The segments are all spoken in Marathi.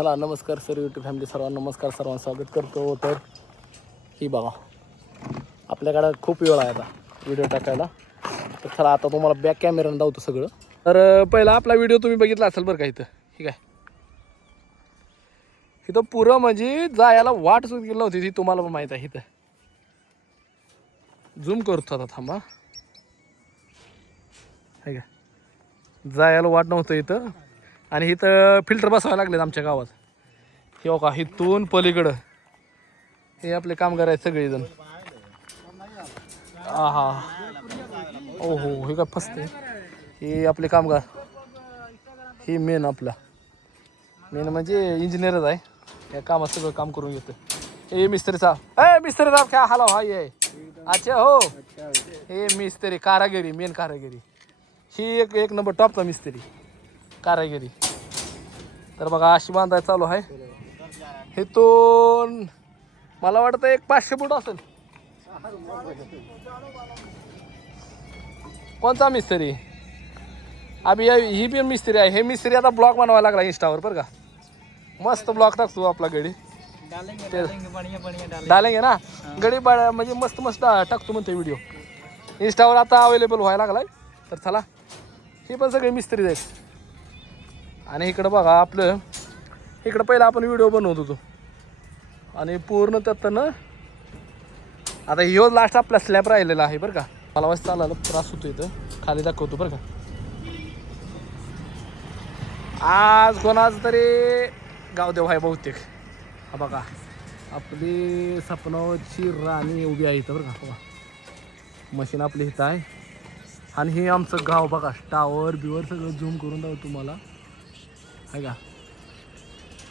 चला नमस्कार सर यूट्यूब फॅमिली सर्वांना नमस्कार, सर्वांचं स्वागत करतो. तर ही बघा आपल्याकडं खूप वेळ आहे आता व्हिडिओ टाकायला. तर चला आता तुम्हाला बॅक कॅमेरानं दावतो सगळं. तर पहिला आपला व्हिडिओ तुम्ही बघितला असेल बरं का. इथं ठीक आहे, इथं पुरं म्हणजे जायला वाट सुद्धा गेली होती ती तुम्हाला पण माहीत आहे. इथं झूम करतो आता थांबा. आहे का, जायला वाट नव्हतं इथं. आणि इथं फिल्टर बसवायला लागलेत आमच्या गावात. हे का इथून पलीकडं हे आपले कामगार आहेत सगळेजण. हा ओ हो, हे काय फसते. हे आपले कामगार, हे मेन आपला मेन म्हणजे इंजिनियरच आहे. या कामात सगळं काम करून घेतं. हे मिस्त्री साहेब, मिस्त्री साहेब क्या हाल हा ये. अच्छा हो, हे मिस्त्री कारागिरी, मेन कारागिरी. ही एक नंबर टॉपचा मिस्त्री कारागिरी. तर बघा अशी बांधायला चालू आहे. इथून मला वाटतं एक 500 फूट असेल. कोणता मिस्त्री अभि ही पण मिस्त्री आहे. हे मिस्त्री आता ब्लॉग बनवायला लागला इंस्टावर बरं का. मस्त ब्लॉग टाकतो आपला गडी. डालेंगे ना गडी म्हणजे मस्त मस्त टाकतो म्हणते व्हिडिओ. इंस्टावर आता अवेलेबल व्हायला लागलाय. तर चला हे पण सगळे मिस्त्री आहेत. आणि इकडं बघा आपलं, इकडं पहिला आपण व्हिडिओ बनवत होतो आणि पूर्ण त्यातनं आता ह्यो लास्ट आपला स्लॅब राहिलेला आहे बरं का. मला वाजता चालायला त्रास होतो. इथं खाली दाखवतो बरं का. आज कोणाच तरी गावदेव आहे बहुतेक. हा बघा आपली सपनाची राणी उभी आहे इथं बरं का. बघा मशीन आपली इथं आहे. आणि हे आमचं गाव बघा. टावर बिवर सगळं झूम करून दाव तुम्हाला. आहे का,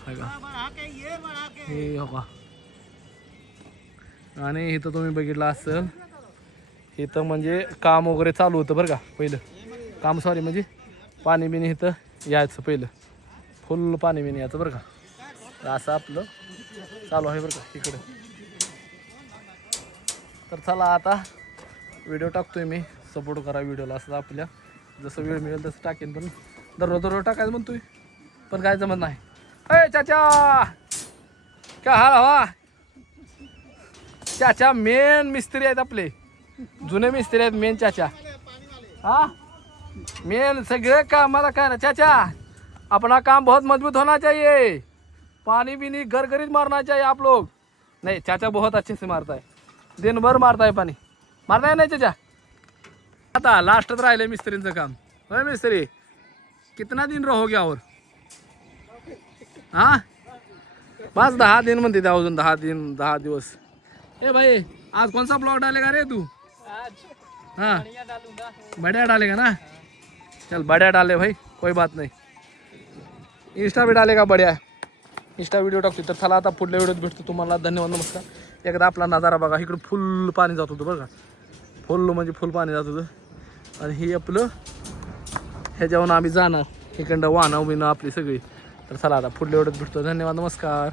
आहे का हे हो का. आणि इथं तुम्ही बघितलं असेल, इथं म्हणजे काम वगैरे चालू होतं बरं का पहिलं. काम सॉरी म्हणजे पाणी बिणी इथं यायचं पहिलं. फुल पाणी बिणी यायचं बरं का. तर असं आपलं चालू आहे बरं का इकडं. तर चला आता व्हिडिओ टाकतोय मी. सपोर्ट करा व्हिडिओला. असं आपल्या जसं वेळ मिळेल तसं टाकेन. पण दररोज टाकायचं म्हणतोय पण काय जमत नाही. अय चाचा क्या हाल हवा. चाचा मेन मिस्त्री आहेत आपले, जुने मिस्त्री आहेत मेन चाचा. हा मेन सगळे कामाला काय ना चाचा. अपना काम बहुत मजबूत होना चाहिए. पानी भी गरगरीत मारना चाहिए आप लोग. नहीं चाचा बहुत अच्छे से मारता है, दिन भर मारता है पानी. मारता है नहीं चाचा. आता लास्टच राहिले मिस्त्रींचं काम. होय मिस्त्री कितना दिन रहोगे और. हाँ बस 10 दिन म्हणते त्या अजून 10 दिवस. ए भाई आज कौन सा ब्लॉग डालेगा रे तू. हाँ बढ़िया डालेगा ना. चल बढ़िया डाले भाई, कोई बात नहीं. इंस्टा भी डालेगा बढ़िया. इंस्टा व्हिडिओ टाकतो. तर चला आता पुढल्या व्हिडिओत भेटतो तुम्हाला. धन्यवाद नमस्कार. एकदा आपला नजारा बघा. इकडं फुल पाणी जात होतं बरं का. फुल म्हणजे फुल पाणी जात होतं. आणि हे आपलं ह्याच्यावरून आम्ही जाणार इकडं वाहनं बिनं आपली सगळी. तर चला आता पुढल्या व्हिडिओत भेटतो. धन्यवाद नमस्कार.